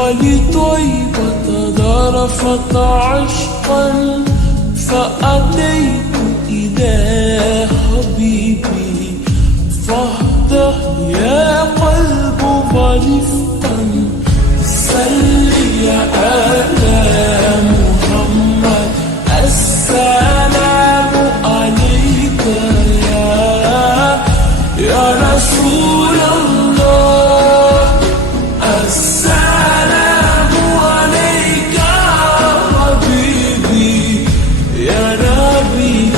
ولطيبة ذرفت عشقا فأتيت إلى حبيبي فاهده يا قلب ورفقا صلي على محمد السلام عليك يا رسول الله السلام عليك حبيبي يا نبي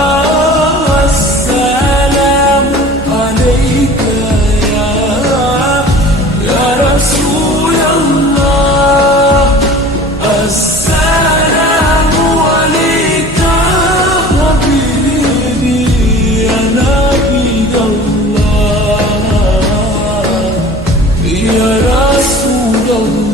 الله السلام عليك يا رسول الله السلام عليك حبيبي يا نبي الله يا رسول الله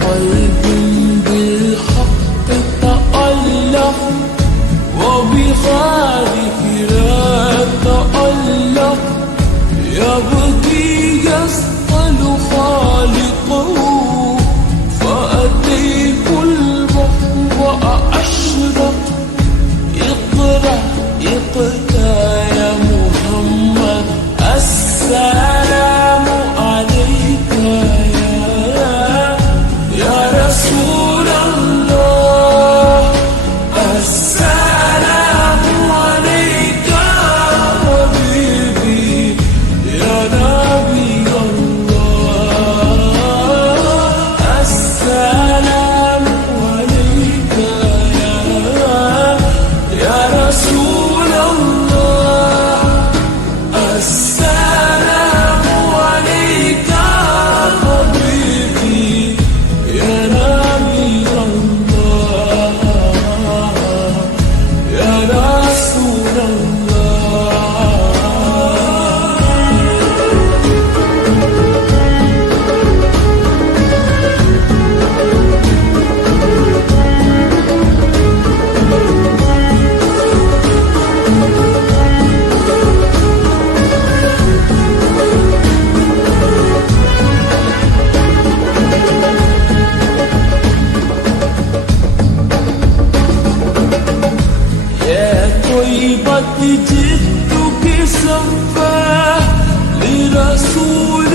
قلب بالحق تألق وبخالق لا تألق يبكي يسأل خالقه فأتيه البحر وأشرق اقرأ اقرأ يا محمد السلام عليك يا رسول الله السلام عليك حبيبي يا نبي الله السلام عليك يا رسول الله السلام عليك حبيبي يا نبي الله يا رسول الله يا طيبة جدك سفاه لرسول